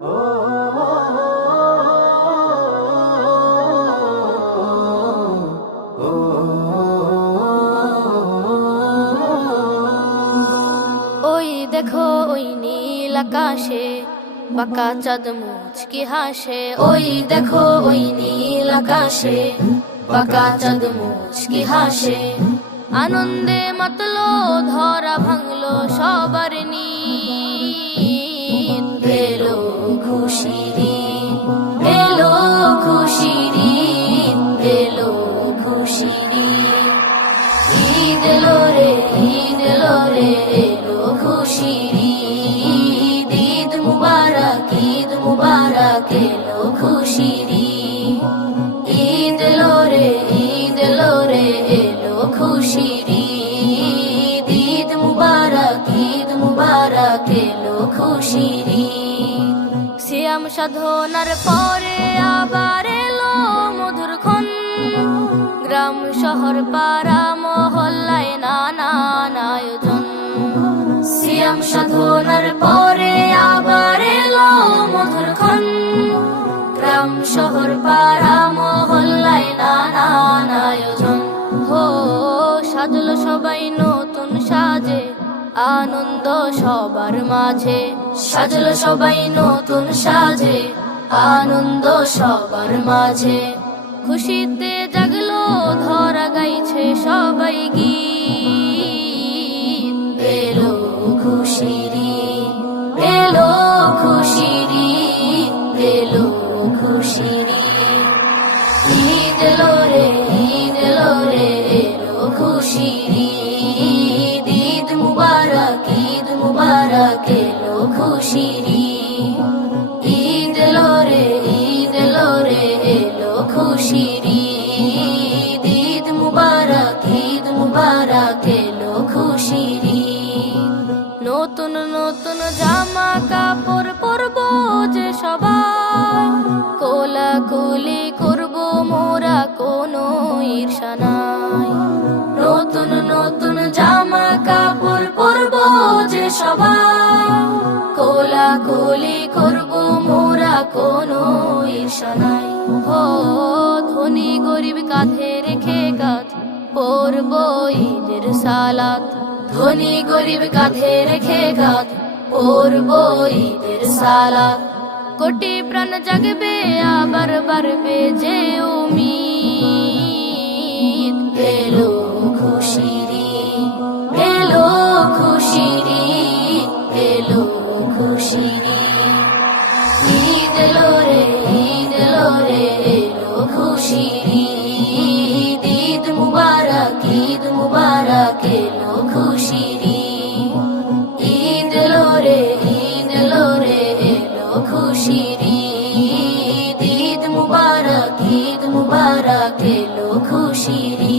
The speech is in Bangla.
ওই দেখো ওই নীল আকাশে বাঁকা চাঁদ মুচকি হাসে। ওই দেখো ওই নীল আকাশে বাঁকা চাঁদ মুচকি হাসে। আনন্দে মাতলো ধরা ভাঙলো সবার নীদ। এলো খুশির ঈদ, এলো খুশির ঈদ, এলো খুশির ঈদ। ঈদ এলো রে, ঈদ এলো রে, এলো খুশির ঈদ। ঈদ মুবারক, ঈদ মুবারক, এলো খুশির ঈদ। ঈদ এলো রে, ঈদ এলো রে, এলো খুশির ঈদ। ঈদ মুবারক, ঈদ মুবারক, এলো খুশির ঈদ। সিয়াম সাধনার পরে আবার এলো মধুর ক্ষণ। গ্রাম শহর পাড়া মহল্লায় নানান আয়োজন। সিয়াম সাধনার পরে আবার এলো মধুর ক্ষণ। গ্রাম শহর পাড়া মহল্লায় নানান আয়োজন। হো সাজলো সবাই নতুন সাজে, আনন্দ সবার মাঝে। সাজলো সবাই নতুন সাজে, আনন্দ সবার মাঝে। খুশিতে জাগলো ধরা গাইছে সবাই গীত। এলো খুশির ঈদ, এলো খুশির ঈদ, এলো খুশির ঈদ। ঈদ এলো রে, ঈদ এলো রে, এলো খুশির ঈদ। ঈদ মুবারক, ঈদ মুবারক, এলো খুশির ঈদ। ঈদ এলো রে, ঈদ এলো রে, এলো খুশির ঈদ। ঈদ মুবারক, ঈদ মুবারক, এলো খুশির ঈদ। নতুন নতুন জামা কাপড় পরবো যে সবাই, কোলাকুলি করবো মোরা কোনো ঈর্ষা নাই। নতুন নতুন জামা কাপড় পরবো যে সবাই, কোলাকুলি করবো মোরা কোনো ঈর্ষা নাই। ও ধনী গরিব কাঁধে রেখে কাঁধ পরবো ঈদের সালাত। ধনী গরিব কাঁধে রেখে কাঁধ পরবো ঈদের সালাত। কোটি প্রাণ জাগবে আবার বাড়বে যে উম্মিদ। এলো খুশির ঈদ, এলো খুশির ঈদ, এলো খুশির ঈদ। ঈদ এলো রে, ঈদ এলো রে, এলো খুশির ঈদ। ঈদ মুবারক, ঈদ মুবারক, এলো খুশির ঈদ। ঈদ এলো রে, ঈদ এলো রে, এলো খুশির ঈদ। ঈদ মুবারক, ঈদ মুবারক, এলো খুশির ঈদ।